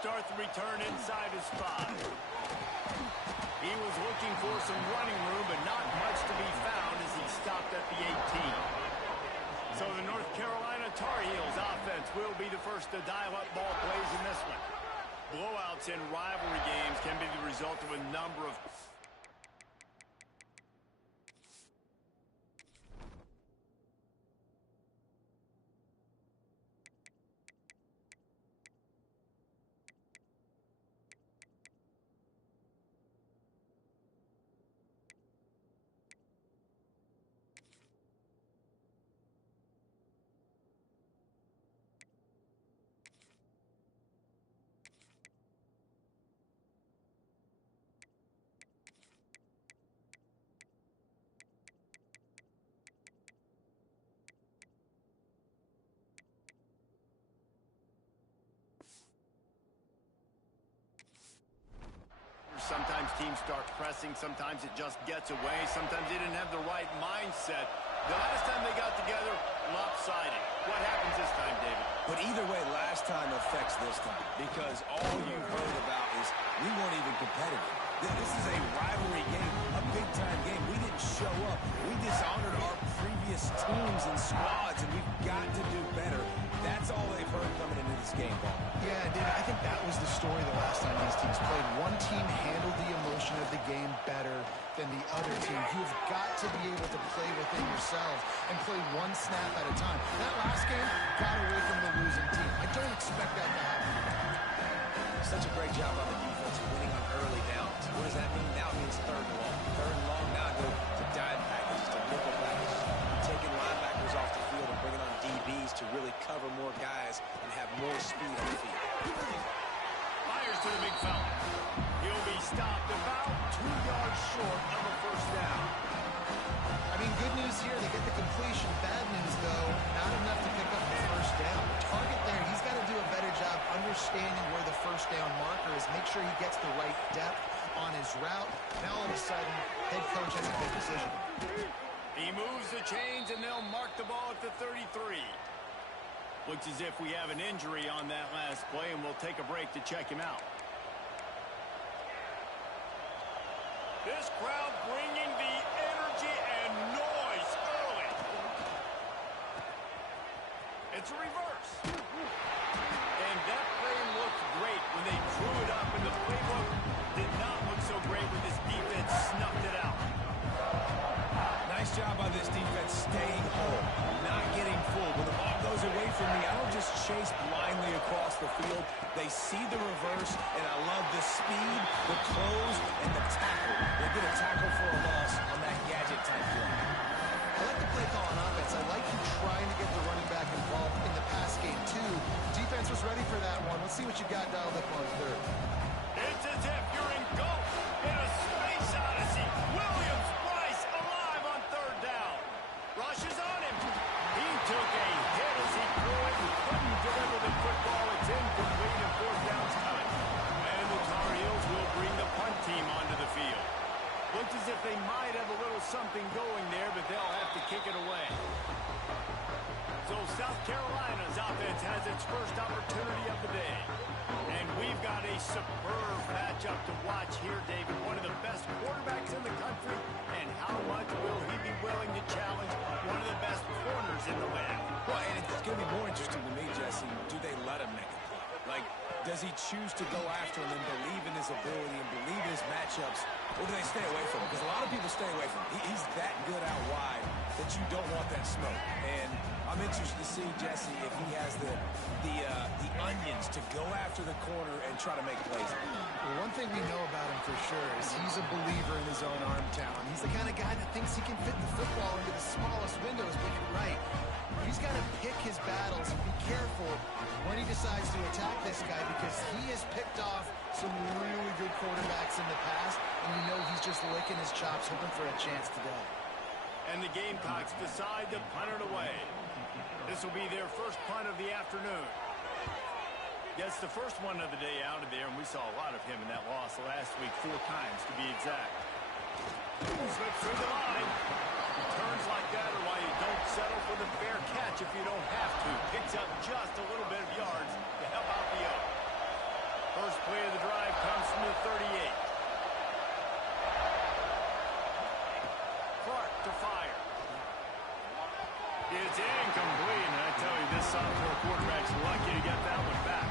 start the return inside his 5. He was looking for some running room, but not much to be found as he stopped at the 18. So the North Carolina Tar Heels offense will be the first to dial up ball plays in this one. Blowouts in rivalry games can be the result of a number of... Sometimes teams start pressing, sometimes it just gets away, sometimes they didn't have the right mindset. The last time they got together, lopsided. What happens this time, David? But either way, last time affects this time, because all you've heard about is we weren't even competitive. This is a rivalry game, a big-time game. We didn't show up. We dishonored our previous teams and squads, and we've got to do better. That's all they've heard coming into this game, Paul. Yeah, David, I think that was the story the last time these teams played. One team handled the emotion of the game better than the other team. You've got to be able to play within yourselves and play one snap at a time. That last game got away from the losing team. I don't expect that to happen. Such a great job on the defense, winning on early downs. What does that mean? Now it means third and long. Third and long, now go to dime packages, to nickel packages. Taking linebackers off the field and bringing on DBs to really cover more guys and have more speed on the field. Fires to the big fella. He'll be stopped about 2 yards short of a first down. I mean, good news here, they get the completion. Bad news, though, not enough to pick up the first down. Target there, he's got to do a better job understanding where the first down marker is. Make sure he gets the right depth on his route. Now, all of a sudden, head coach has a big decision. He moves the chains, and they'll mark the ball at the 33. Looks as if we have an injury on that last play, and we'll take a break to check him out. This crowd bringing the energy and noise early. It's a reverse. And that play looked great when they drew it up, and the playbook did not look so great when this defense snuffed it out. Nice job by this defense staying home, not getting fooled. When the ball goes away from me, I don't just chase blindly across the field. They see the reverse, and I love the speed, the close, and the tackle. They get a tackle for a loss on that gadget-type play. I like the play call on offense. I like you trying to get the running back involved in the pass game, too. Defense was ready for that one. Let's see what you got dialed up on third. It's as if you're engulfed in a space odyssey. Williams Bryce alive on third down. Rushes on him. He took a hit as he threw it and couldn't deliver the football. It's incomplete and fourth down's coming. And the Tar Heels will bring the punt team onto the field. Looks as if they might have a little something going there, but they'll have to kick it away. So South Carolina's offense has its first opportunity of the day. And we've got a superb matchup to watch here, David. One of the best quarterbacks in the country. And how much will he be willing to challenge one of the best corners in the land? Well, and it's going to be more interesting to me, Jesse, do they let him make a play? Like, does he choose to go after him and believe in his ability and believe in his matchups, or do they stay away from him? Because a lot of people stay away from him. He's that good out wide that you don't want that smoke. And I'm interested to see, Jesse, if he has the onions to go after the corner and try to make plays. Well, one thing we know about him for sure is he's a believer in his own arm talent. He's the kind of guy that thinks he can fit the football into the smallest windows, but you're right. He's got to pick his battles and be careful when he decides to attack this guy, because he has picked off some really good quarterbacks in the past, and you know he's just licking his chops, hoping for a chance today. And the Gamecocks decide to punt it away. This will be their first punt of the afternoon. That's the first one of the day out of there, and we saw a lot of him in that loss last week, 4 times to be exact. Slips through the line. Turns like that are why you don't settle for the fair catch if you don't have to. Picks up just a little bit of yards to help out the O. First play of the drive comes from the 38. Clark to fire. It's incomplete, and I tell you, this sophomore quarterback's lucky to get that one back.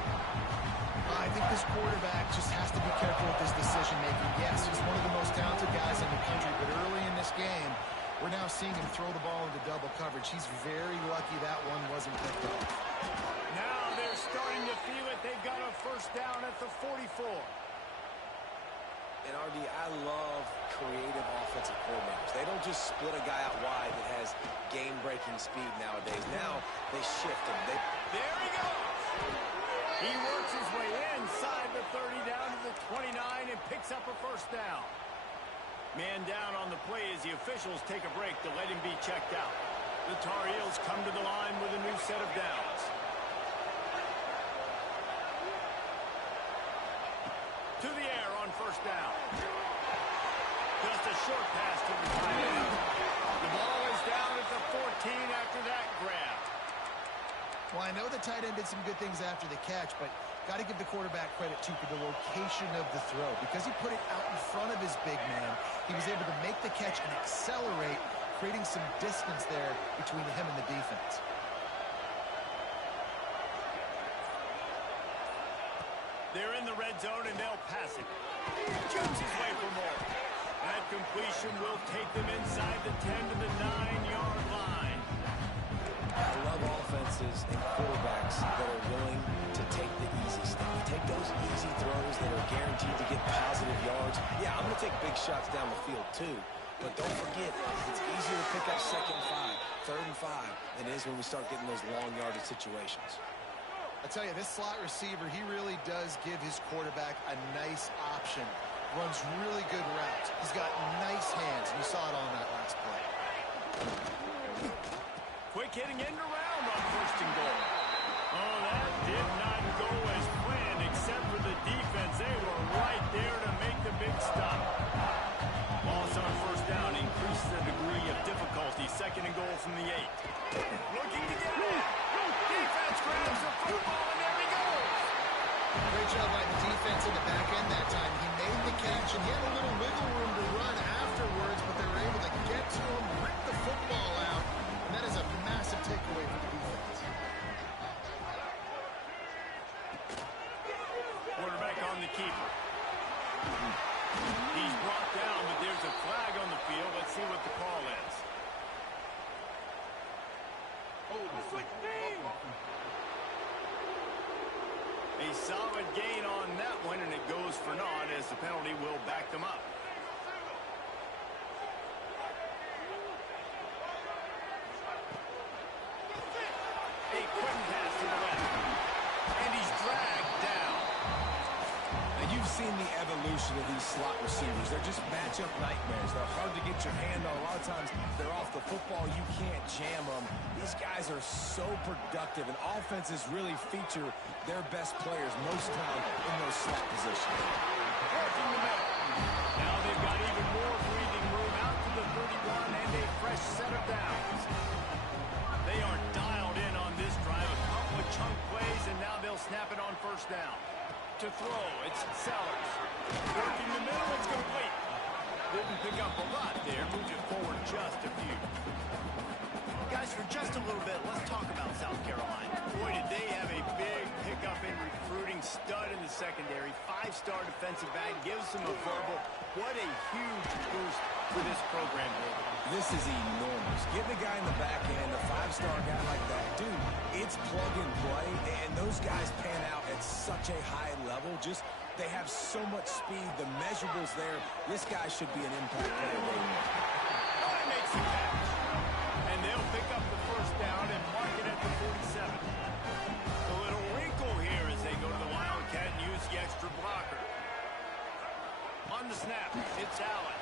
I think this quarterback just has to be careful with his decision-making. Yes, he's one of the most talented guys in the country, but early in this game, we're now seeing him throw the ball into double coverage. He's very lucky that one wasn't picked off. Now they're starting to feel it. They've got a first down at the 44. And RD, I love creative offensive coordinators. They don't just split a guy out wide that has game-breaking speed nowadays. Now they shift him. There he goes. He works his way inside the 30 down to the 29 and picks up a first down. Man down on the play as the officials take a break to let him be checked out. The Tar Heels come to the line with a new set of downs. To the air on first down. Just a short pass to the tight end. The ball is down at the 14 after that grab. Well, I know the tight end did some good things after the catch, but got to give the quarterback credit, too, for the location of the throw. Because he put it out in front of his big man, he was able to make the catch and accelerate, creating some distance there between him and the defense. They're in the red zone, and they'll pass it. Jumps his way for more. That completion will take them inside the 10 to the 9-yard line. I love offenses and quarterbacks that are willing to take the easy stuff. Take those easy throws that are guaranteed to get positive yards. Yeah, I'm going to take big shots down the field too. But don't forget, it's easier to pick up 2nd and 5, 3rd and 5 than it is when we start getting those long yardage situations. I tell you, this slot receiver, he really does give his quarterback a nice option. Runs really good routes. He's got nice hands, and you saw it on that last play. Quick hitting end around on first and goal. Oh, that did not go as planned, except for the defense. They were right there to make the big stop. Loss on first down increases the degree of difficulty. 2nd and goal from the 8. Looking to get it. Defense grabs the football, and there he goes. Great job by the defense in the back end that time. He made the catch, and he had a little wiggle room to run afterwards, but they were able to get to him, rip the football out, and that is a massive takeaway for the defense. Quarterback on the keeper. He's brought down, but there's a flag on the field. Let's see what the call is. A solid gain on that one, and it goes for naught as the penalty will back them up. A quick pass to the left. And he's dragged down. Now, you've seen the evolution of these slot receivers. They're just matchup nightmares. They're hard to get your hand on. A lot of times, they're off the football. You can't jam them. These guys are so productive, and offenses really feature their best players most time in those slot positions. Working the middle. Now they've got even more breathing room out to the 31 and a fresh set of downs. They are dialed in on this drive. A couple of chunk plays, and now they'll snap it on first down. To throw, it's Sellers. Working the middle, it's complete. Didn't pick up a lot there. Moved it forward just a few. Guys, for just a little bit, let's talk about South Carolina. Boy, did they have a big pickup in recruiting. Stud in the secondary. 5-star defensive back. Gives them a verbal. What a huge boost for this program. This is enormous. Getting a guy in the back end, a 5-star guy like that, dude, it's plug and play, and those guys pan out at such a high level. Just, they have so much speed. The measurables there, this guy should be an impact player. Oh, he makes the catch. And they'll pick up the first down and mark it at the 47. A little wrinkle here as they go to the Wildcat and use the extra blocker. On the snap, it's Allen.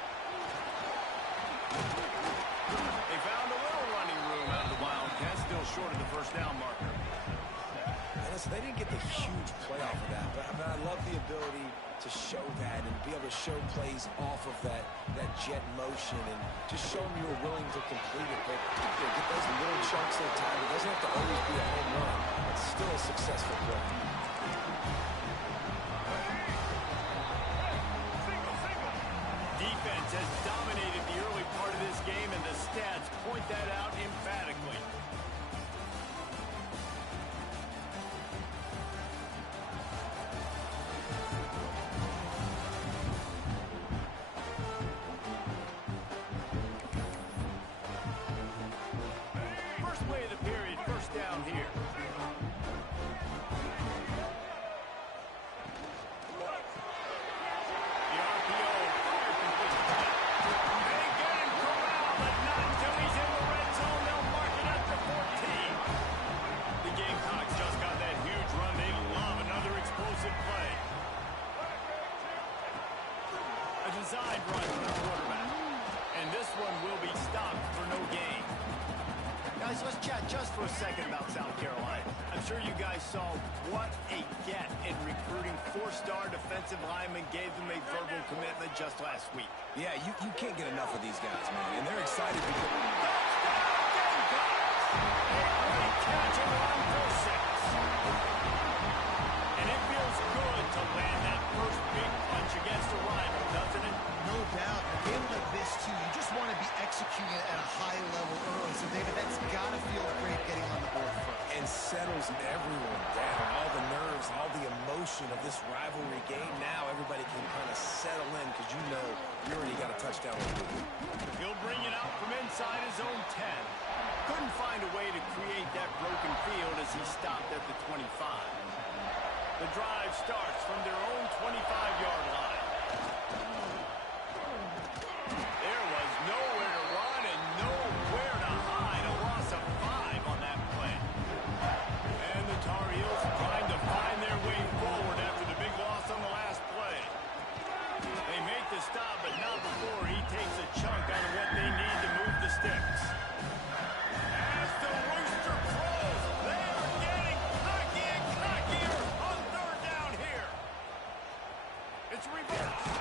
They found a little running room out of the Wildcats, still short of the first down marker. And listen, they didn't get the huge play off of that, but I love the ability to show that and be able to show plays off of that jet motion and just show them you were willing to complete it. But get those little chunks at a time. It doesn't have to always be a home run. It's still a successful play. point that out emphatically. First play of the period, first down here. The RPO, fire complete. They get him corralled, but not until he's in the red zone. They'll mark it at the 14. The Gamecocks just got that huge run. They love another explosive play. A design run from the quarterback. And this one will be stopped for no gain. Guys, let's chat just for a second about South Carolina. I'm sure you guys saw what a get in recruiting. 4-star defensive linemen gave them a verbal commitment just last week. Yeah, you can't get enough of these guys, man. And they're excited because... A great catch and run for 6. And it feels good to land that first big punch against a rival, doesn't it? No doubt. A game like this, too, you just want to be executing it at a high level early. So, David, that's got to feel great getting on the board first. And settles everyone down. All the nerves, all the emotion of this rivalry game. Now everybody can kind of settle in because you know you already got a touchdown on the board. He'll bring it out from inside his own 10. Couldn't find a way to create that broken field as he stopped at the 25. The drive starts from their own 25-yard line. There was nowhere to run and nowhere to hide. A loss of 5 on that play. And the Tar Heels trying to find their way forward after the big loss on the last play. They make the stop, but not before he takes a chunk out of what they need to move the sticks. As the rooster crows, they are getting cocky and cockier on third down here. It's reversed.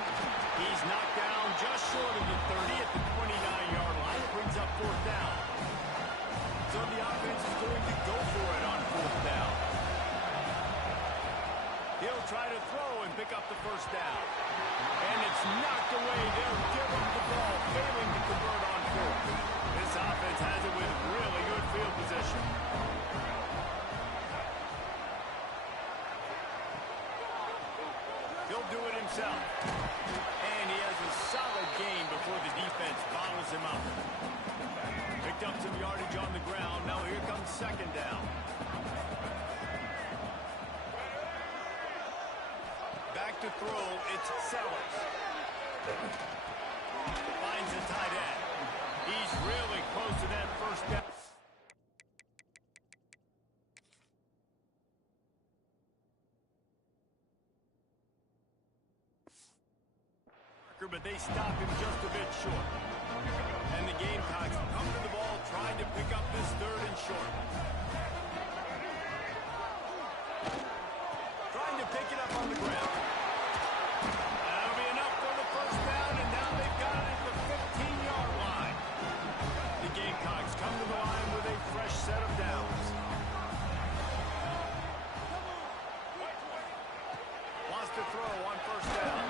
He's knocked down just short of the 30 at the 29-yard line. It brings up fourth down. So the offense is going to go for it on fourth down. He'll try to throw and pick up the first down. And it's knocked away. They'll give up the ball, failing to convert on fourth. This offense has it with really good field position. He'll do it himself. And he has a solid gain before the defense bottles him up. Picked up some yardage on the ground. Now here comes second down. Back to throw, it's Sellers. Finds the tight end. He's really close to that first down. But they stop him just a bit short. And the Gamecocks come to the ball trying to pick up this third and short. Trying to pick it up on the ground. That'll be enough for the first down, and now they've got it at the 15-yard line. The Gamecocks come to the line with a fresh set of downs. Wants to throw on first down.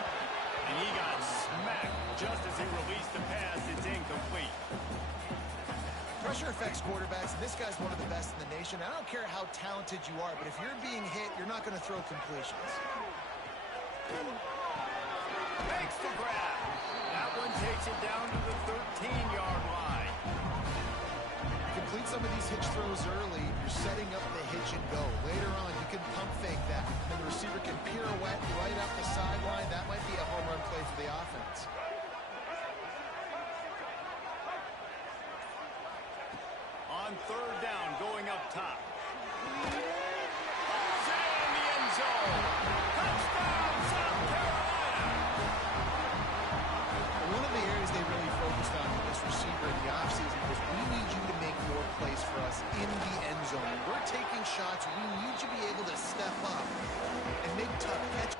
And he got smacked just as he released the pass. It's incomplete. Pressure affects quarterbacks, and this guy's one of the best in the nation. I don't care how talented you are, but if you're being hit, you're not going to throw completions. Makes the grab. That one takes it down to the 13-yard line. Complete some of these hitch throws early, you're setting up the hitch and go. Later on, you can pump fake that, and the receiver can pirouette right up the sideline. That might be a home run play for the offense. On third down, going up top. Pulls it in the end zone. Touchdown, South Carolina. One of the areas they really focused on with this receiver in the offseason was we need you to make more plays for us in the end zone. When we're taking shots, we need you to be able to step up and make tough catches.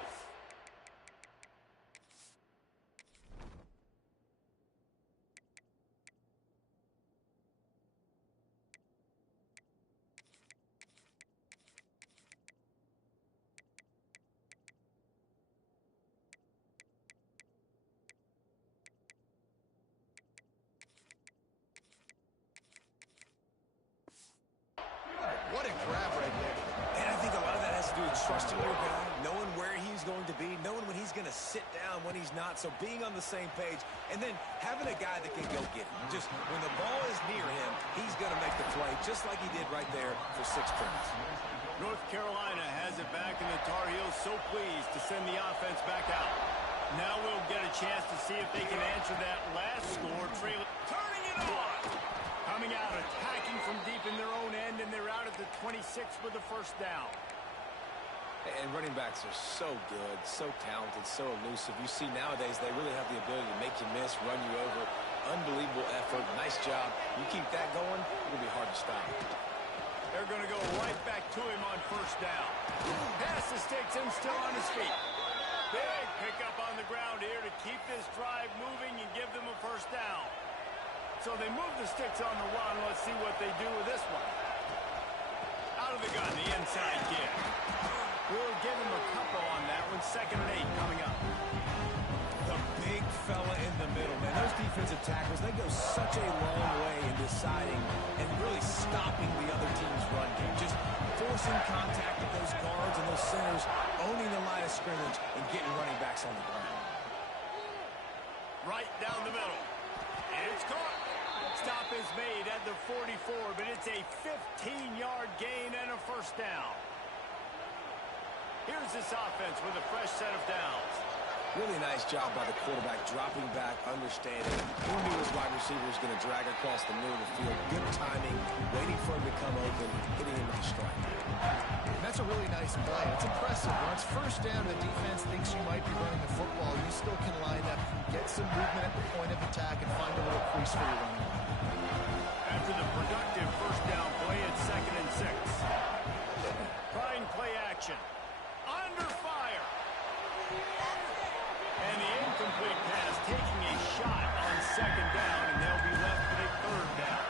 he's going to sit down, when he's not. So being on the same page and then having a guy that can go get it. Just when the ball is near him, he's going to make the play just like he did right there for 6 points. North Carolina has it back, and the Tar Heels so pleased to send the offense back out. Now we'll get a chance to see if they can answer that last score. Turning it on! Coming out, attacking from deep in their own end, and they're out at the 26 with the first down. And running backs are so good, so talented, so elusive. You see nowadays they really have the ability to make you miss, run you over. Unbelievable effort. Nice job. You keep that going, it'll be hard to stop. They're going to go right back to him on first down. Pass to sticks him still on his feet. Big pickup on the ground here to keep this drive moving and give them a first down. So they move the sticks on the run. Let's see what they do with this one. Out of the gun, the inside kick. We'll give him a couple on that one. 2nd and 8 coming up. The big fella in the middle, man. Those defensive tackles, they go such a long way in deciding and really stopping the other team's run game. Just forcing contact with those guards and those centers, owning the line of scrimmage and getting running backs on the ground. Right down the middle. It's caught. Stop is made at the 44, but it's a 15-yard gain and a first down. Here's this offense with a fresh set of downs. Really nice job by the quarterback, dropping back, understanding. He knew his wide receiver was going to drag across the middle of the field. Good timing, waiting for him to come open, hitting him with a strike. And that's a really nice play. It's impressive. When it's first down, the defense thinks you might be running the football. You still can line up, get some movement at the point of attack, and find a little crease for your running. After the productive first down play, it's 2nd and 6. Trying play action. Under fire. And the incomplete pass taking a shot on 2nd down, and they'll be left with a 3rd down.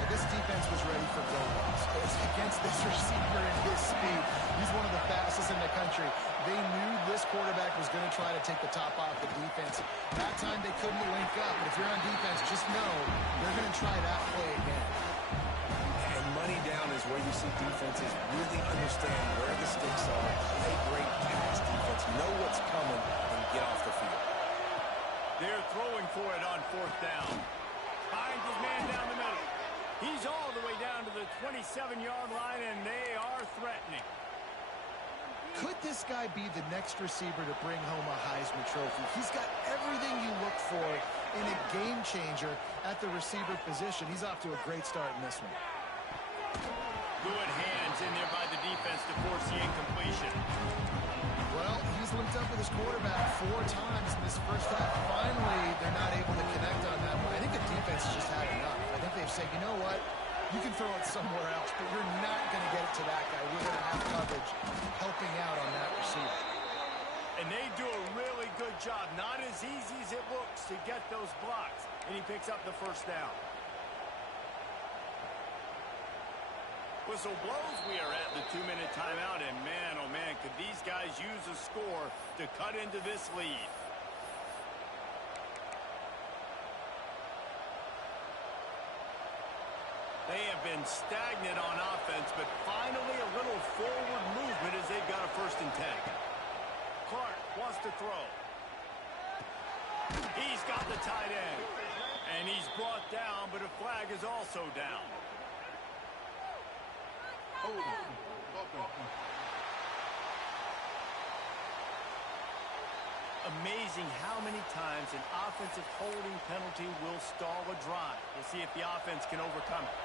Well, this defense was ready for go-balls. Against this receiver and his speed, he's one of the fastest in the country. They knew this quarterback was going to try to take the top off the defense. That time they couldn't link up, but if you're on defense, just know they're going to try that play again. And money down is where you see defenses really understand where the sticks are, play great pass defense, know what's coming, and get off the field. They're throwing for it on 4th down. Finds his man down the middle. He's all the way down to the 27-yard line, and they are threatening. Could this guy be the next receiver to bring home a Heisman Trophy? He's got everything you look for in a game changer at the receiver position. He's off to a great start in this one. Good hands in there by the defense to force the incompletion. Well, he's linked up with his quarterback 4 times in this first half. Finally, they're not able to connect on that one. I think the defense just had enough. I think they've said, you know what? You can throw it somewhere else, but you're not going to get it to that guy. We're going to have coverage helping out on that receiver. And they do a really good job. Not as easy as it looks to get those blocks. And he picks up the first down. Whistle blows. We are at the 2-minute timeout. And man, oh man, could these guys use a score to cut into this lead. They have been stagnant on offense, but finally a little forward movement as they've got a 1st and 10. Clark wants to throw. He's got the tight end. And he's brought down, but a flag is also down. Amazing how many times an offensive holding penalty will stall a drive. We'll see if the offense can overcome it.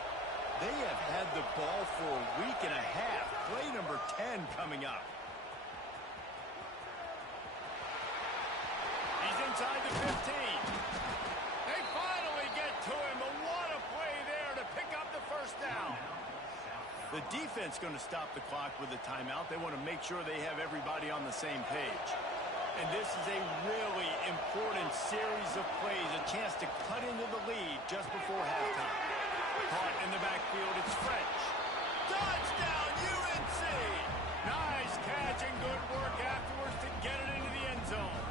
They have had the ball for a week and a half. Play number 10 coming up. He's inside the 15. They finally get to him, but what a play there to pick up the first down. The defense going to stop the clock with a timeout. They want to make sure they have everybody on the same page. And this is a really important series of plays, a chance to cut into the lead just before halftime. Caught in the backfield, it's French. Touchdown, UNC! Nice catch and good work afterwards to get it into the end zone.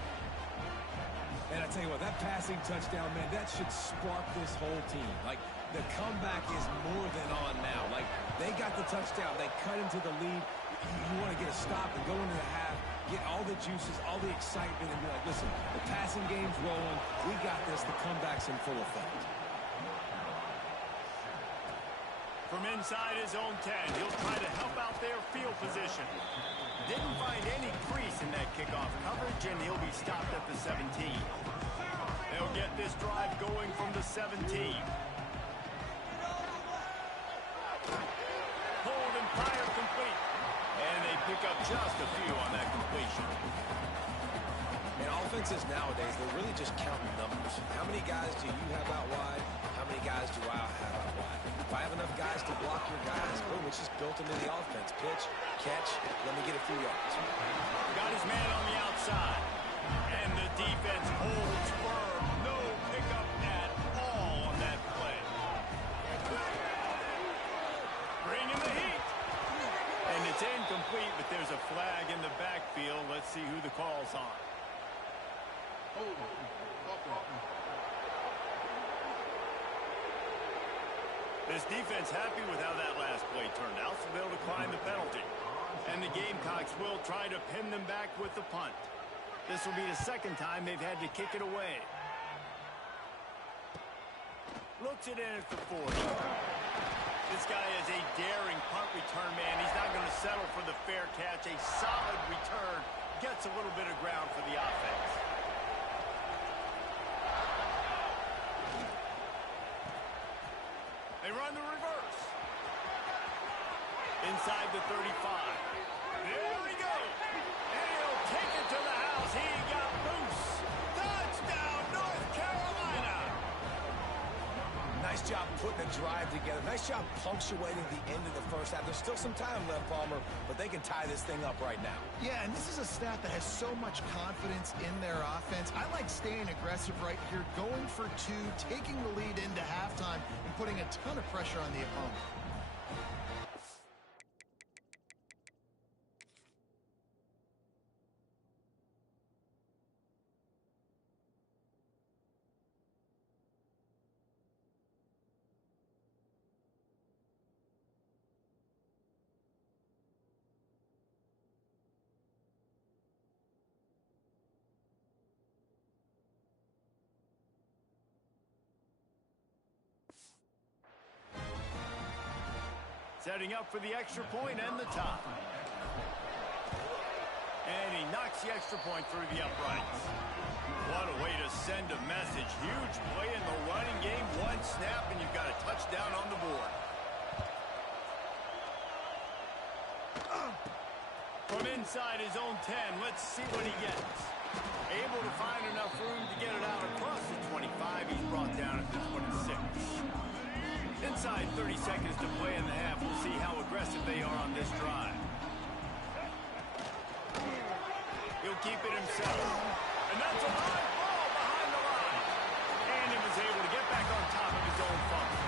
And I tell you what, that passing touchdown, man, that should spark this whole team. Like, the comeback is more than on now. Like, they got the touchdown. They cut into the lead. You want to get a stop and go into the half get all the juices, all the excitement, and be like, listen, the passing game's rolling. We got this. The comeback's in full effect. From inside his own 10, he'll try to help out their field position. Didn't find any crease in that kickoff coverage, and he'll be stopped at the 17. They'll get this drive going from the 17. Hold and fire complete. And they pick up just a few on that completion. And offenses nowadays, they're really just counting numbers. How many guys do you have out wide? How many guys do I have out wide? If I have enough guys to block your guys, boom, it's just built into the offense. Pitch, catch, let me get a few yards. Got his man on the outside. And the defense holds firm. No pickup at all on that play. Bring in the heat. And it's incomplete, but there's a flag in the backfield. Let's see who the call's on. This defense happy with how that last play turned out, so they'll decline the penalty. And the Gamecocks will try to pin them back with the punt. This will be the second time they've had to kick it away. Looks it in at the 40. This guy is a daring punt return man. He's not going to settle for the fair catch. A solid return gets a little bit of ground for the offense. They run the reverse. Inside the 35. There we go. And he'll take it to the house. He got loose. Touchdown, North Carolina. Nice job putting a drive together. Nice job punctuating the end of the first half. There's still some time left, Palmer, but they can tie this thing up right now. Yeah, and this is a staff that has so much confidence in their offense. I like staying aggressive right here, going for two, taking the lead into halftime, and putting a ton of pressure on the opponent. Setting up for the extra point and the top. And he knocks the extra point through the uprights. What a way to send a message. Huge play in the running game. One snap and you've got a touchdown on the board. From inside his own 10, let's see what he gets. Able to find enough room to get it out across the 25. He's brought down at the 26. Inside 30 seconds to play in the half. We'll see how aggressive they are on this drive. He'll keep it himself. And that's a live ball behind the line. And he was able to get back on top of his own fumble.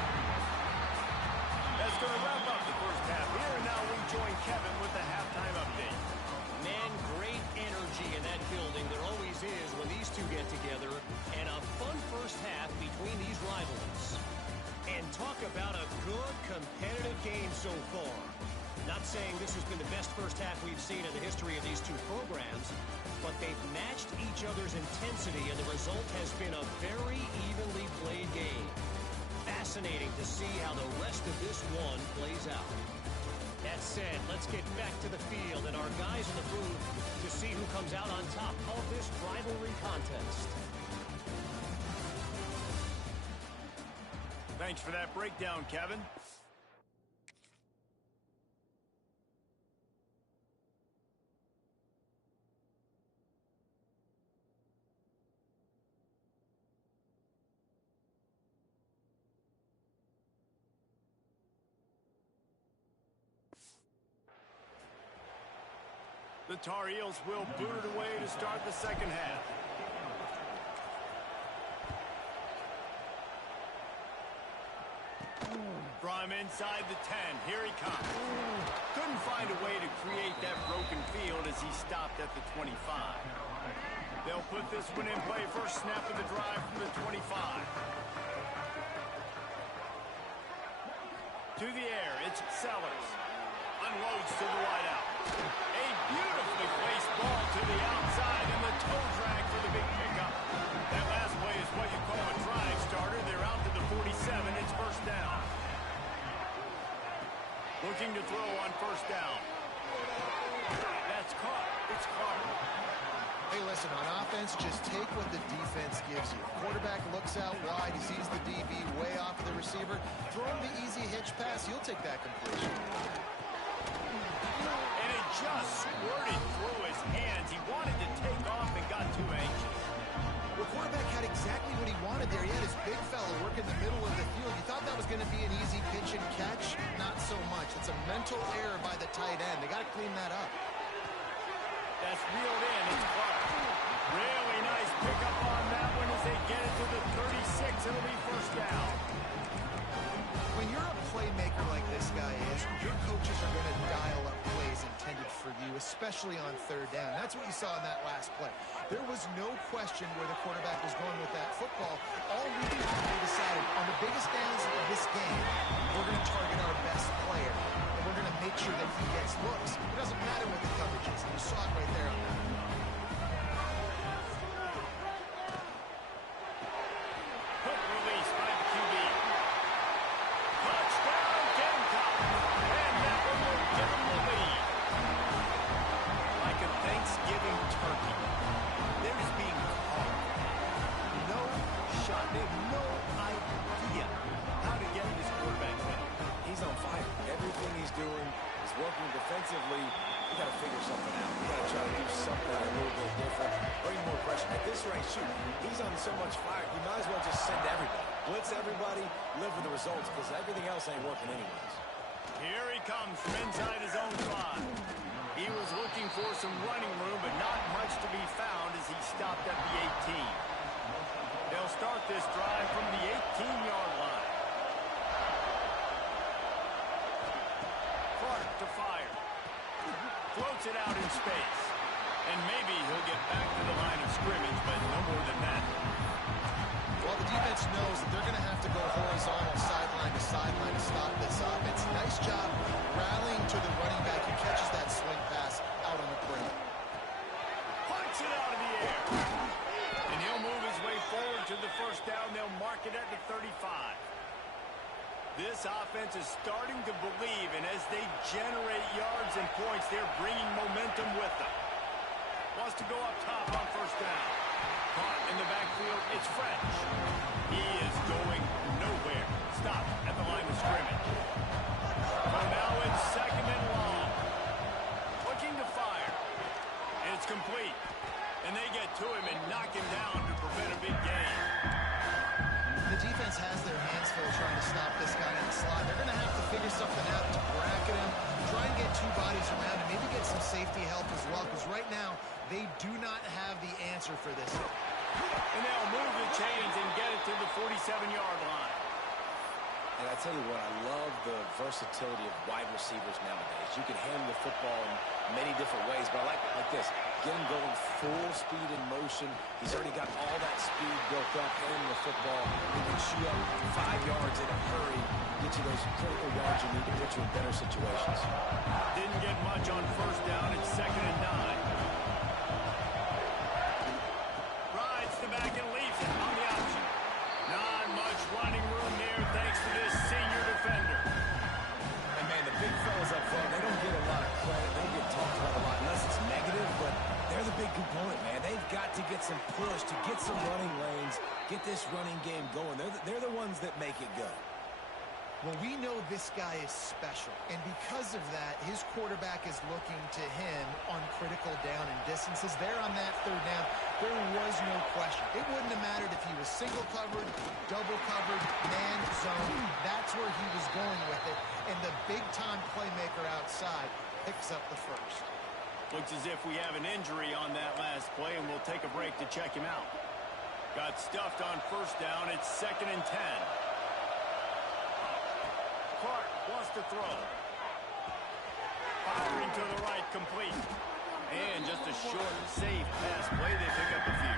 That's going to wrap up the first half here. And now we join Kevin with the halftime update. Man, great energy in that building. There always is when these two get together. And a fun first half between these rivalries. And talk about a good, competitive game so far. Not saying this has been the best first half we've seen in the history of these two programs, but they've matched each other's intensity, and the result has been a very evenly played game. Fascinating to see how the rest of this one plays out. That said, let's get back to the field and our guys in the booth to see who comes out on top of this rivalry contest. Thanks for that breakdown, Kevin. The Tar Heels will boot it away to start the second half. From inside the 10, here he comes. Couldn't find a way to create that broken field as he stopped at the 25. They'll put this one in play. First snap of the drive from the 25. To the air, it's Sellers. Unloads to the wideout. A beautifully placed ball to the outside, and the toe drag for the big pickup. That last play is what you call a drive starter. They're out to the 47. It's first down. Looking to throw on first down. That's caught. It's caught. Hey, listen, on offense, just take what the defense gives you. Quarterback looks out wide. He sees the DB way off the receiver. Throw him the easy hitch pass. You'll take that completion. And it just squirted through his hands. He wanted to take off and got too anxious. The quarterback had exactly what he wanted there. He had his big fella work in the middle of the field. You thought that was going to be an easy pitch and catch? Not so much. It's a mental error by the tight end. They got to clean that up. That's reeled in. It's Clark. Really nice pickup on that one as they get it to the 36. It'll be first down. When you're a playmaker like this guy is, your coaches are going to dial up plays intended for you, especially on third down. That's what you saw in that last play. There was no question where the quarterback was going with that football. All we decided on the biggest downs of this game, we're going to target our best player. And we're going to make sure that he gets looks. It doesn't matter what the coverage is. You saw it right there on that. Quick release by the QB. Touchdown, Gamecock. And that one will give him the lead. Like a Thanksgiving turkey. They're just being caught. No shot. They have no idea how to get this quarterback down. He's on fire. Everything he's doing is working defensively. We got to figure something out. We got to try to do something a little bit different. Bring more pressure. At this rate, shoot, he's on so much fire, you might as well just send everybody. Blitz everybody, live with the results, because everything else ain't working anyways. Here he comes from inside his own 5. He was looking for some running room, but not much to be found as he stopped at the 18. They'll start this drive from the 18-yard line. Clark to fire. Floats it out in space. And maybe he'll get back to the line of scrimmage, but no more than that. Well, the defense knows that they're going to have to go horizontal sideline to stop this offense. Nice job rallying to the running back who catches that swing pass out on the perimeter. Punts it out of the air. And he'll move his way forward to the first down. They'll mark it at the 35. This offense is starting to believe, and as they generate yards and points, they're bringing momentum with them. Wants to go up top on first down. Caught in the backfield, it's French. He is going nowhere. Stop at the line of scrimmage. So now it's second and long. Looking to fire. And it's complete. And they get to him and knock him down to prevent a big gain. The defense has their hands full trying to stop this guy in the slot. They're going to have to figure something out to bracket him, try and get two bodies around him, maybe get some safety help as well, because right now they do not have the answer for this. And they'll move the chains and get it to the 47-yard line. And I tell you what, I love the versatility of wide receivers nowadays. You can handle the football in many different ways, but I like it like this. Get him going full speed in motion. He's already got all that speed built up, handling the football. He can shoot up 5 yards in a hurry, get you those critical yards you need to put you in better situations. Didn't get much on first down. It's second and 9. Rides the back and leaves it on the option. Not much running room there thanks to this senior defender. And man, the big fellas up front, they don't get a lot of credit. They don't get talked about a lot unless it's negative, but they're the big component, man. They've got to get some push, to get some running lanes, get this running game going. They're the ones that make it go. Well, we know this guy is special, and because of that, his quarterback is looking to him on critical down and distances. There on that third down, there was no question. It wouldn't have mattered if he was single covered, double covered, man zone. That's where he was going with it, and the big-time playmaker outside picks up the first. Looks as if we have an injury on that last play, and we'll take a break to check him out. Got stuffed on first down. It's second and 10. Clark wants to throw. Firing to the right, complete. And just a short, safe pass play. They pick up a few.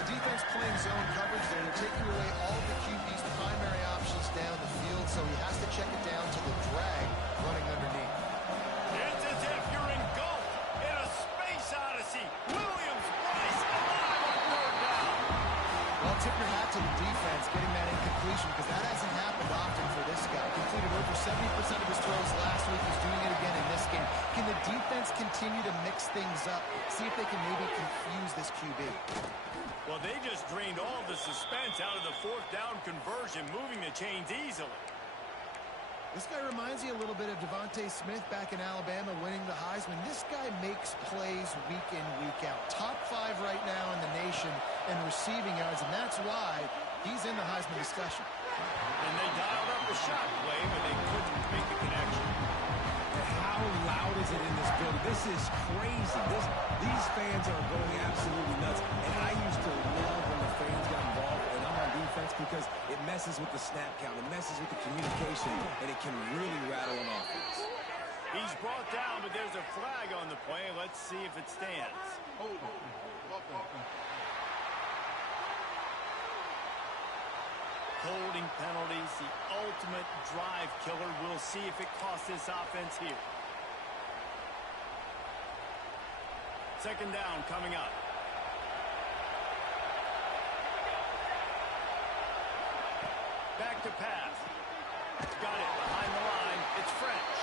The defense playing zone coverage there to take away all the QB's primary options down the field. so he has to check it down to the drag running underneath. It's as if you're engulfed in a space odyssey. Williams Bryce alive on third down. Well, tip your hat to the defense getting that incompletion because that hasn't happened often for this guy. Completed over 70% of his throws last week. He's doing it again in this game. Can the defense continue to mix things up? See if they can maybe confuse this QB. Well, they just drained all the suspense out of the fourth down conversion, moving the chains easily. This guy reminds you a little bit of Devontae Smith back in Alabama winning the Heisman. This guy makes plays week in, week out. Top 5 right now in the nation in receiving yards, and that's why he's in the Heisman discussion. And they dialed up the shot play, but they couldn't make the connection. How loud is it in this building? This is crazy. These fans are going absolutely nuts. And I used to love when the fans got involved, and I'm on defense because it messes with the snap count. It messes with the communication, and it can really rattle an offense. He's brought down, but there's a flag on the play. Let's see if it stands. Holding penalties, the ultimate drive killer. We'll see if it costs this offense here. Second down coming up. Back to pass. Got it behind the line. It's French.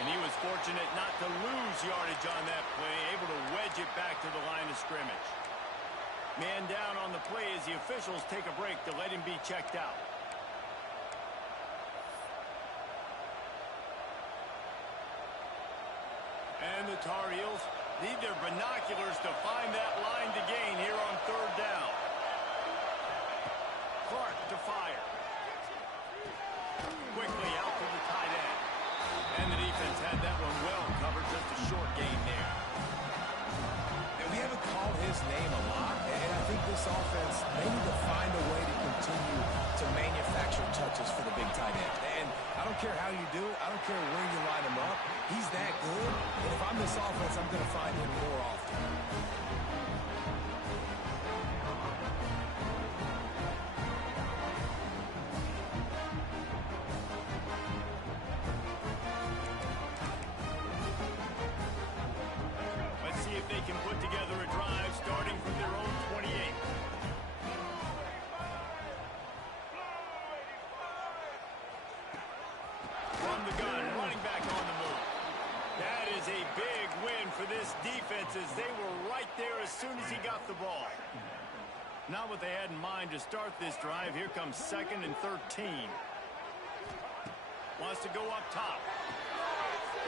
And he was fortunate not to lose yardage on that play, able to wedge it back to the line of scrimmage. Man down on the play as the officials take a break to let him be checked out. And the Tar Heels need their binoculars to find that line to gain here on third down. Clark to fire. Quickly out to the tight end. And the defense had that one well covered, just a short gain there. And we haven't called his name a lot, and I think this offense, they need to find a way to continue to manufacture touches for the big tight end. And I don't care how you do it. I don't care where you line him up. He's that good, and if I'm this offense, I'm going to find him more often. They can put together a drive starting from their own 28. From the gun, running back on the move. That is a big win for this defense as they were right there as soon as he got the ball. Not what they had in mind to start this drive. Here comes 2nd and 13. Wants to go up top.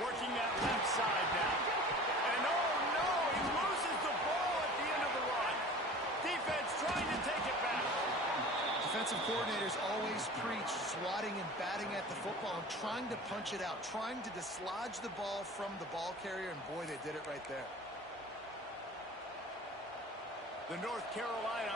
Working that left side now. And oh no, he loses the ball at the end of the run. Defense trying to take it back. Defensive coordinators always preach swatting and batting at the football and trying to punch it out, trying to dislodge the ball from the ball carrier, and boy, they did it right there. The North Carolina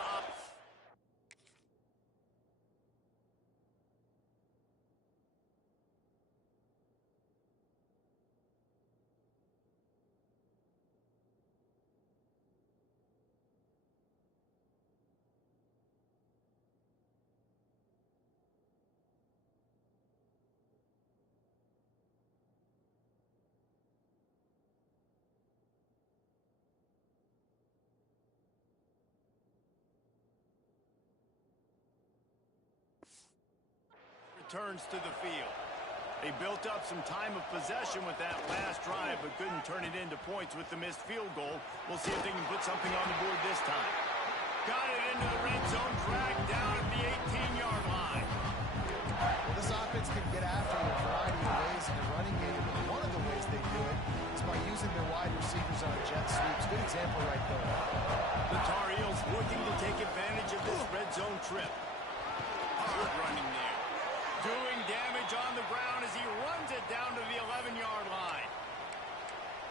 returns to the field. They built up some time of possession with that last drive, but couldn't turn it into points with the missed field goal. We'll see if they can put something on the board this time. Got it into the red zone, dragged down at the 18-yard line. Well, this offense can get after you a variety of ways in the running game. One of the ways they do it is by using their wide receivers on jet sweeps. Good example right there. The Tar Heels looking to take advantage of this red zone trip. Hard running there. Doing damage on the ground as he runs it down to the 11-yard line.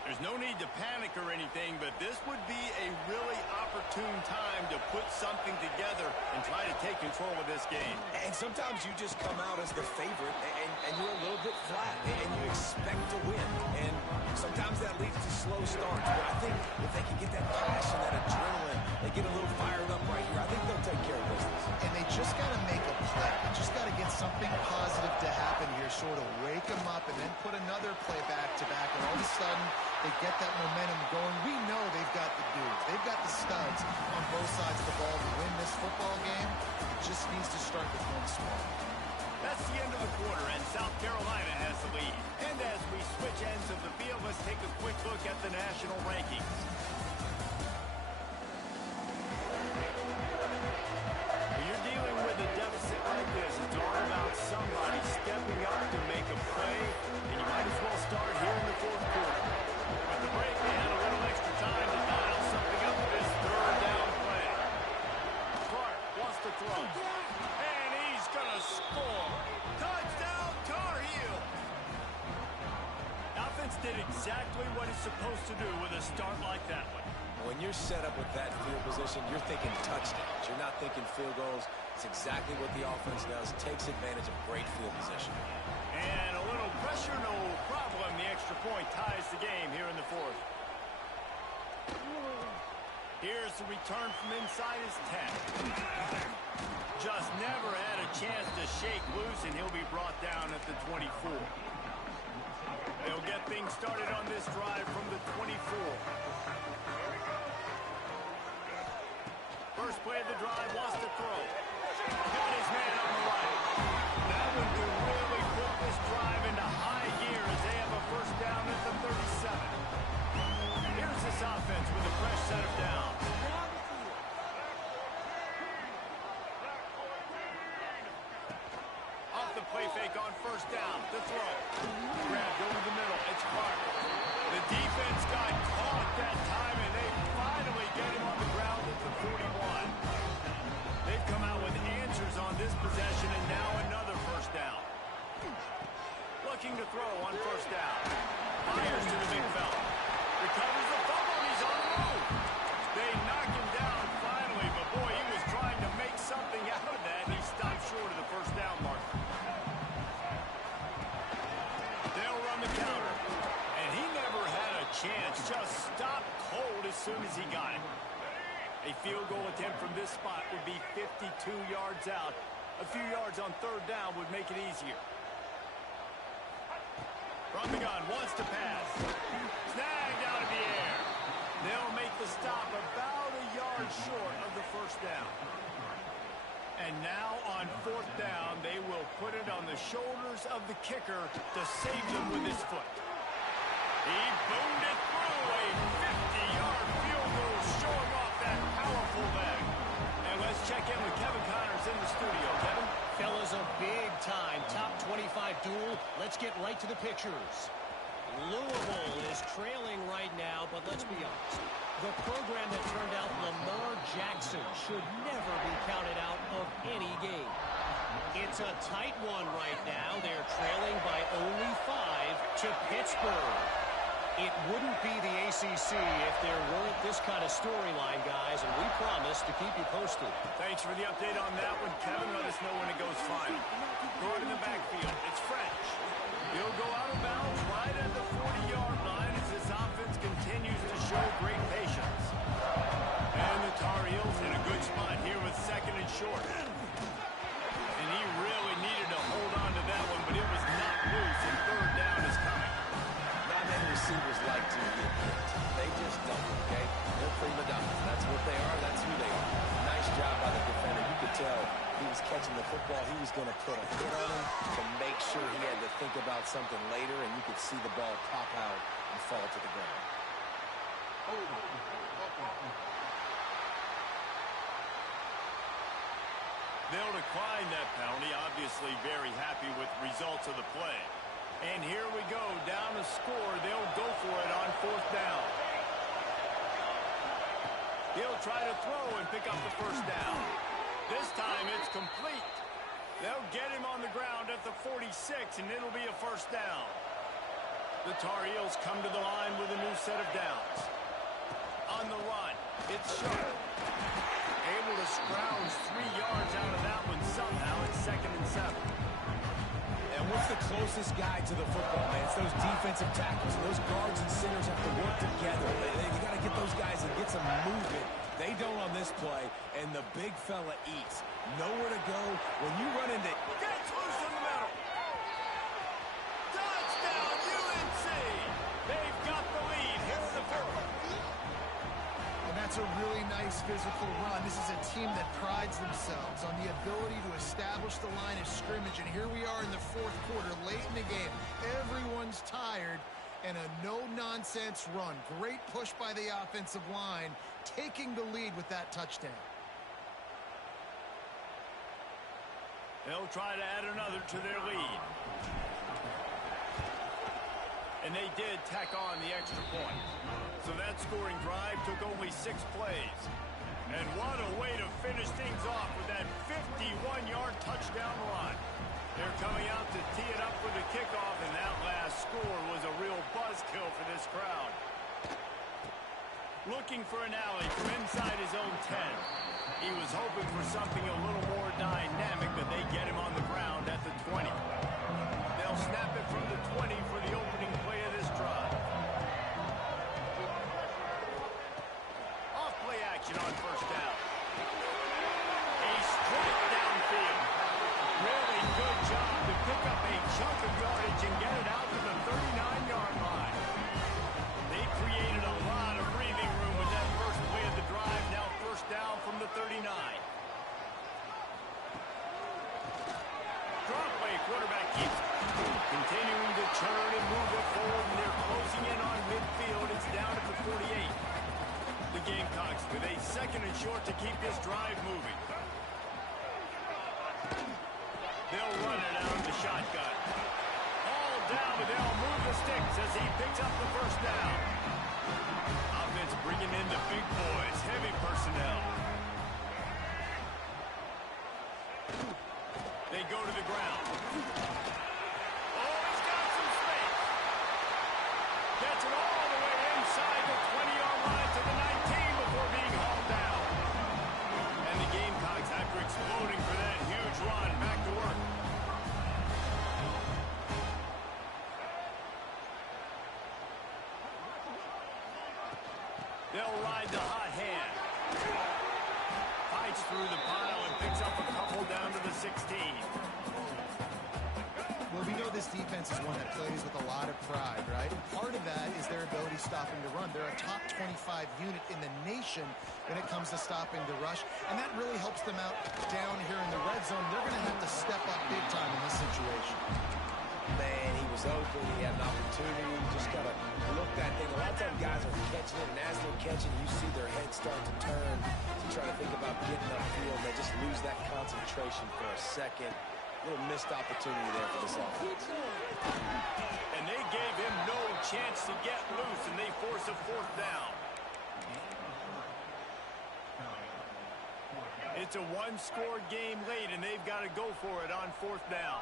There's no need to panic or anything, but this would be a really opportune time to put something together and try to take control of this game. And sometimes you just come out as the favorite, and you're a little bit flat, and you expect to win. And sometimes that leads to slow starts. But I think if they can get that passion, that adrenaline, they get a little fired up right here, I think they'll take care of business. And they just got to make a play. They just got to get something positive to happen here, sort of wake them up and then put another play back-to-back, and all of a sudden they get that momentum going. We know they've got the dudes. They've got the studs on both sides of the ball to win this football game. It just needs to start with one small. That's the end of the quarter, and South Carolina has the lead. And as we switch ends of the field, let's take a quick look at the national rankings. When you're dealing with a deficit like this, it's all about somebody stepping up to make a play, and you might as well start here in the fourth quarter. With the break, they had a little extra time to dial something up for this third down play. Clark wants to throw. And he's going to score. Touchdown, Tar Heels. Offense did exactly what it's supposed to do with a start like that one. When you're set up with that field position, you're thinking touchdowns. You're not thinking field goals. It's exactly what the offense does. Takes advantage of great field position. And a little pressure, no problem. The extra point ties the game here in the fourth. Here's the return from inside his 10. Just never had a chance to shake loose, and he'll be brought down at the 24. They'll get things started on this drive from the 24. First play of the drive, wants to throw. Got his man on the right. That one could really put this drive into high gear as they have a first down at the 37. Here's this offense with a fresh set of downs. Off the play fake on first down. The throw. Grabbed over the middle. It's Clark. The defense got caught that time, and they finally get him on the ground at the 41. They've come out with answers on this possession, and now another first down. Looking to throw on first down. Fires to the big fella. Recovers the fumble, and he's on the move. They knock him down finally, but boy, he was trying to make something out of that, and he stopped short of the first down marker. They'll run the counter, and he never had a chance. Just stopped cold as soon as he got it. A field goal attempt from this spot would be 52 yards out. A few yards on third down would make it easier. From the gun, wants to pass. Snagged out of the air. They'll make the stop about a yard short of the first down. And now on fourth down, they will put it on the shoulders of the kicker to save them with his foot. He boomed it through a 50-yard field goal, showing off that powerful leg. And let's check in with Kevin Connors in the studio. Kevin? Fellas, a big-time top 25 duel. Let's get right to the pictures. Louisville is trailing right now, but let's be honest. The program that turned out Lamar Jackson should never be counted out of any game. It's a tight one right now. They're trailing by only 5 to Pittsburgh. It wouldn't be the ACC if there weren't this kind of storyline, guys, and we promise to keep you posted. Thanks for the update on that one, Kevin. Let us know when it goes final. Throw it in the backfield. It's French. He'll go out of bounds right at the 40-yard line as this offense continues to show great patience. And the Tar Heels in a good spot here with second and short. And he really needed to hold on to that one, but it was not loose, and third down is coming. Not many receivers like to get hit. They just don't, okay? They're prima donnas. That's what they are. That's who they are. Nice job by the defender. You could tell he was catching the football. He was going to put a hit on him to make sure he had to think about something later, and you could see the ball pop out and fall to the ground. They'll decline that penalty. Obviously very happy with results of the play. And here we go, down to score. They'll go for it on fourth down. He'll try to throw and pick up the first down. This time it's complete. They'll get him on the ground at the 46, and it'll be a first down. The Tar Heels come to the line with a new set of downs. On the run, it's Sharp. Able to scrounge 3 yards out of that one somehow. It's 2nd and 7. And what's the closest guy to the football, man? It's those defensive tackles. Those guards and centers have to work together. You got to get those guys and get some movement They don't on this play, and the big fella eats. Nowhere to go when you run into... Gets loose in the middle. Touchdown, UNC. They've got the lead here in the fourth. And that's a really nice physical run. This is a team that prides themselves on the ability to establish the line of scrimmage. And here we are in the fourth quarter, late in the game. Everyone's tired. And a no-nonsense run. Great push by the offensive line, taking the lead with that touchdown. They'll try to add another to their lead. And they did tack on the extra point. So that scoring drive took only 6 plays. And what a way to finish things off with that 51-yard touchdown run. They're coming out to tee it up for the kickoff, and that last score was a real buzzkill for this crowd. Looking for an alley from inside his own 10. He was hoping for something a little more dynamic, but they get him on the ground at the 20. They'll snap it from the 20 for the opening play of this drive. Off play action on first down. A strike downfield. Really good job to pick up a chunk of yardage and get it out to the 39-yard line. They created a lot of breathing room with that first play of the drive. Now first down from the 39. Drop play, quarterback keeps continuing to turn and move it forward, and they're closing in on midfield. It's down at the 48. The Gamecocks with a second and short to keep this drive moving. They'll run it out of the shotgun. All down, but they'll move the sticks as he picks up the first down. Offense bringing in the big boys, heavy personnel. They go to the ground. Oh, he's got some space. Gets it all the way inside the 20-yard line to the 19 before being hauled down. And the Gamecocks, after exploding for that huge run, back to work. They'll ride the hot hand. Fights through the pile and picks up a couple down to the 16. Well, we know this defense is one that plays with a lot of pride, right? Part of that is their ability stopping the run. They're a top 25 unit in the nation when it comes to stopping the rush, and that really helps them out down here in the red zone. They're going to have to step up big time in this situation. Man, he was open. He had an opportunity. Just got to look that thing. A lot of times guys are catching it, and as they're catching, you see their head start to turn to try to think about getting upfield. They just lose that concentration for a second. A little missed opportunity there for this offense. And they gave him no chance to get loose, and they force a fourth down. It's a one-score game late, and they've got to go for it on fourth down.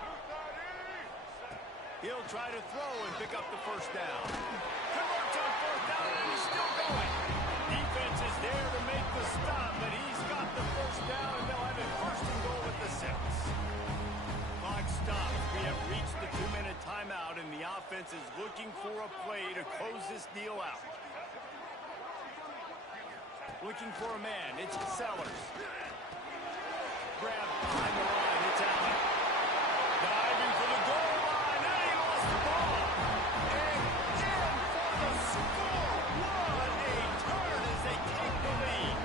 He'll try to throw and pick up the first down. Converts on fourth down, and he's still going. Defense is there to make the stop, but he's got the first down, and they'll have it first and goal at the 6. Clock stops. We have reached the 2-minute timeout, and the offense is looking for a play to close this deal out. Looking for a man. It's Sellers. Grab behind the line. It's Allen. Diving for the goal line, and he lost the ball. And in for the score. What a turn as they take the lead.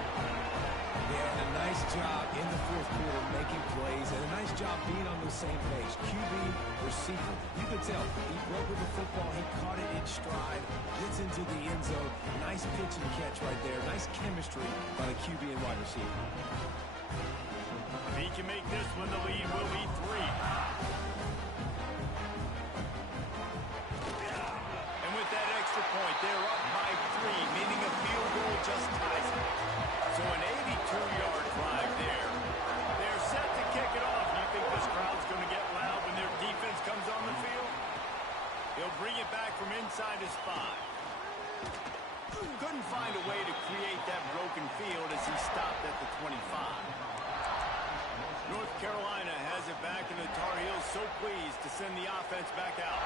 Yeah, and a nice job in the fourth quarter making plays, and a nice job being on the same page. QB, receiver. You could tell he broke with the football. He caught it in stride, gets into the end zone. Nice pitch and catch right there. Nice chemistry by the QB and wide receiver. If he can make this one, the lead will be 3. And with that extra point, they're up by 3, meaning a field goal just ties it. So an 82-yard drive there. They're set to kick it off. You think this crowd's going to get loud when their defense comes on the field? He'll bring it back from inside his 5. Couldn't find a way to create that broken field as he stopped at the 25. North Carolina has it back, and the Tar Heels so pleased to send the offense back out.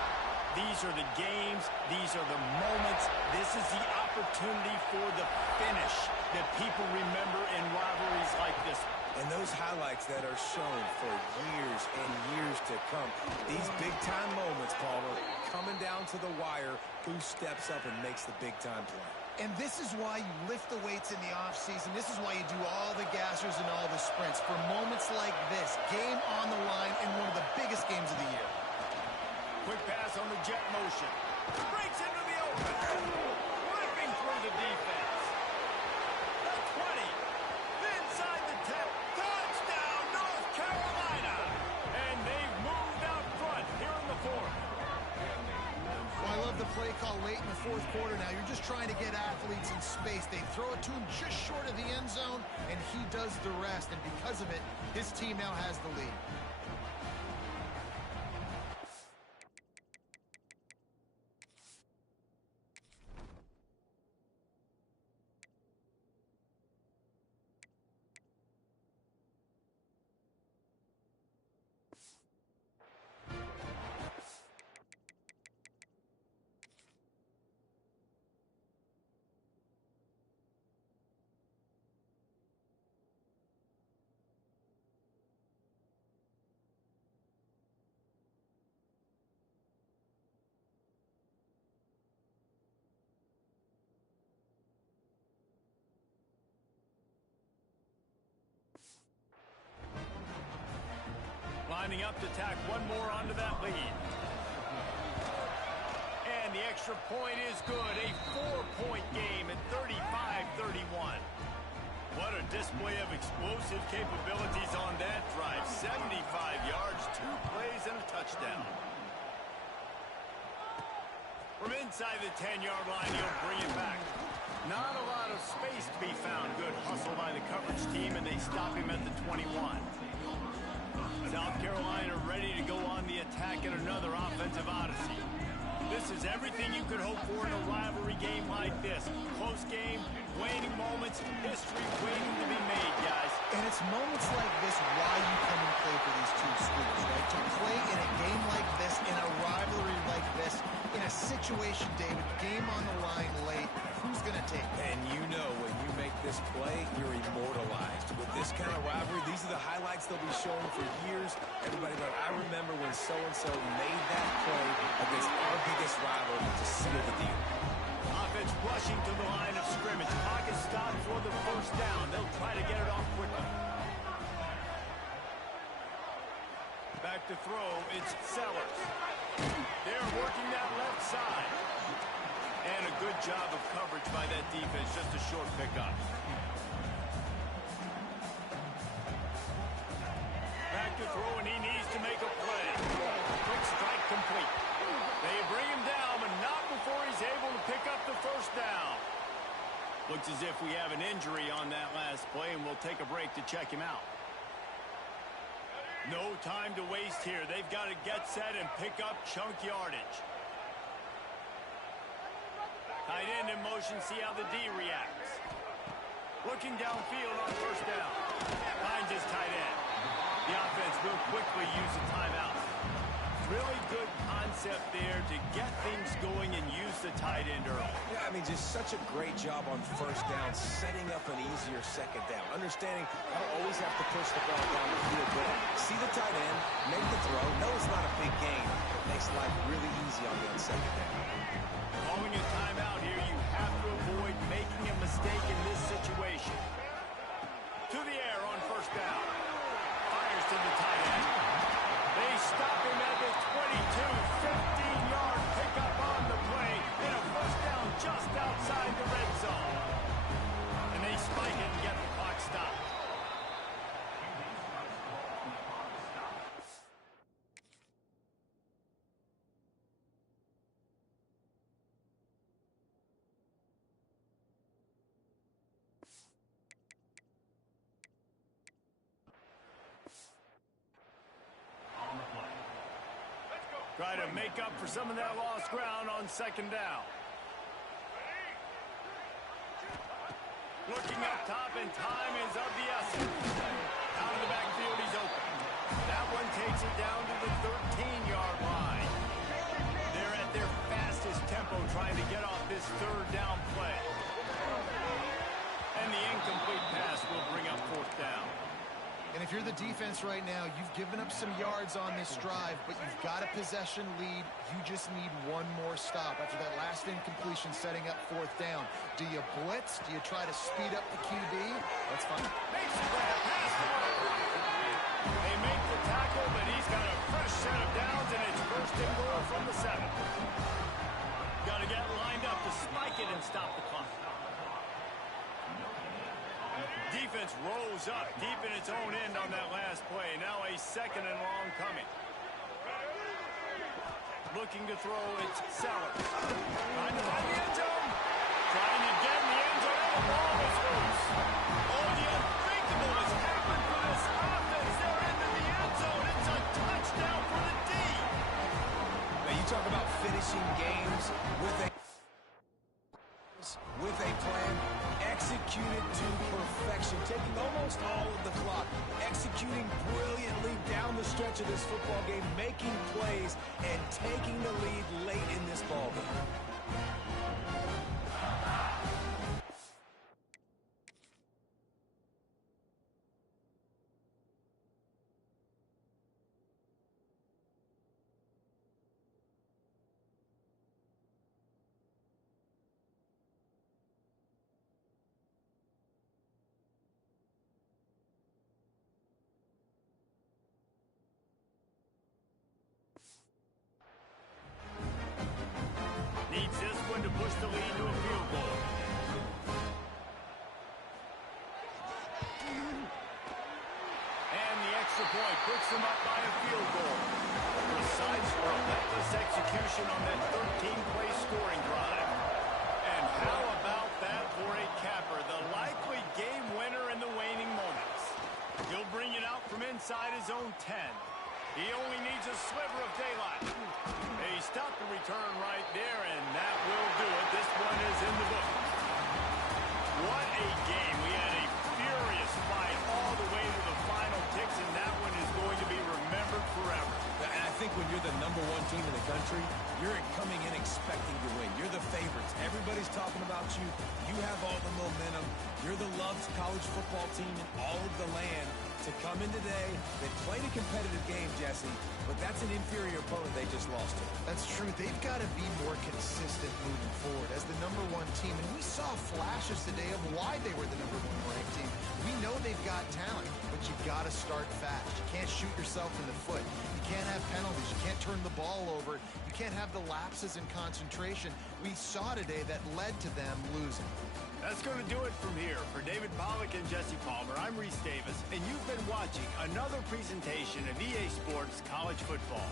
These are the games. These are the moments. This is the opportunity for the finish that people remember in rivalries like this. And those highlights that are shown for years and years to come. These big-time moments, Palmer, coming down to the wire, who steps up and makes the big-time play. And this is why you lift the weights in the offseason. This is why you do all the gassers and all the sprints. For moments like this, game on the line in one of the biggest games of the year. Quick pass on the jet motion. Breaks into the open. Ripping through the defense. The 20. Inside the 10. Touchdown, North Carolina. And they've moved out front here in the fourth. Well, I love the play call late in the fourth quarter now. You're just trying to get athletes in space. They throw it to him just short of the end zone, and he does the rest. And because of it, his team now has the lead. Lining up to tack one more onto that lead. And the extra point is good. A 4-point game at 35-31. What a display of explosive capabilities on that drive. 75 yards, 2 plays, and a touchdown. From inside the 10-yard line, he'll bring it back. Not a lot of space to be found. Good hustle by the coverage team, and they stop him at the 21. South Carolina ready to go on the attack at another offensive odyssey. This is everything you could hope for in a rivalry game like this. Close game, waning moments, history waiting to be made, guys. And it's moments like this why you come and play for these two schools, right? To play in a game like this, in a rivalry like this, in a situation, David, game on the line late, who's going to take it? And you know when you make this play, you're immortalized. With this kind of rivalry, these are the highlights they'll be showing for years. Everybody, but I remember when so-and-so made that play against our biggest rival to seal the deal. Offense rushing to the line of scrimmage. Pocket stop for the first down. They'll try to get it off quickly. Back to throw, it's Sellers. They're working that left side. And a good job of coverage by that defense. Just a short pickup. Back to throw, and he needs to make a play. Quick strike complete. They bring him down, but not before he's able to pick up the first down. Looks as if we have an injury on that last play, and we'll take a break to check him out. No time to waste here. They've got to get set and pick up chunk yardage. Tight end in motion, see how the D reacts. Looking downfield on first down. Finds his tight end. The offense will quickly use a timeout. Really good concept there to get things going and use the tight end early. Yeah, I mean, just such a great job on first down, setting up an easier second down. Understanding I don't always have to push the ball down the field, but see the tight end, make the throw. No, it's not a big gain, but it makes life really easy on you on second down. Calling a timeout here, you have to avoid making a mistake in this situation. To the air on first down. Fires to the tight end. They stop him at the 22. 15-yard pickup on the play. And a first down just outside the red zone. And they spike it and get the clock stopped. Try to make up for some of that lost ground on second down. Looking up top, and time is of the essence. Out of the backfield, he's open. That one takes it down to the 13-yard line. They're at their fastest tempo trying to get off this third down play. And the incomplete the defense right now. You've given up some yards on this drive, but you've got a possession lead. You just need one more stop after that last incompletion setting up fourth down. Do you blitz? Do you try to speed up the QB? That's fine. They make the tackle, but he's got a fresh set of downs, and it's first and goal from the 7. Got to get lined up to spike it and stop the clock. Defense rolls up deep in its own end on that last play. Now a 2nd and long coming. Looking to throw, it's Sellers. Trying to find the end zone. Trying to get in the end zone, and the ball is loose. Oh, the unthinkable has happened for this offense. They're into the end zone. It's a touchdown for the D. Now you talk about finishing games with a plan, executed to perfection, taking almost all of the clock, executing brilliantly down the stretch of this football game, making plays, and taking the lead late in this ball game. Needs this one to push the lead to a field goal. And the extra point puts them up by a field goal. Precise, relentless execution on that 13-play scoring drive. And how about that for a capper? The likely game winner in the waning moments. He'll bring it out from inside his own 10. He only needs a sliver of daylight. He stopped the return right there, and that will do it. This one is in the book. What a game. We had a furious fight all the way to the final ticks, and that one is going to be remembered forever. And I think when you're the #1 team in the country, you're coming in expecting to win. You're the favorites. Everybody's talking about you. You have all the momentum. You're the loved college football team in all of the land. To come in today, they played a competitive game, Jesse, but that's an inferior opponent they just lost to. That's true. They've got to be more consistent moving forward as the #1 team. And we saw flashes today of why they were the #1 ranked team. We know they've got talent, but you've got to start fast. You can't shoot yourself in the foot. You can't have penalties. You can't turn the ball over. You can't have the lapses in concentration we saw today that led to them losing. That's going to do it from here. For David Pollack and Jesse Palmer, I'm Reese Davis, and you've been watching another presentation of EA Sports College Football.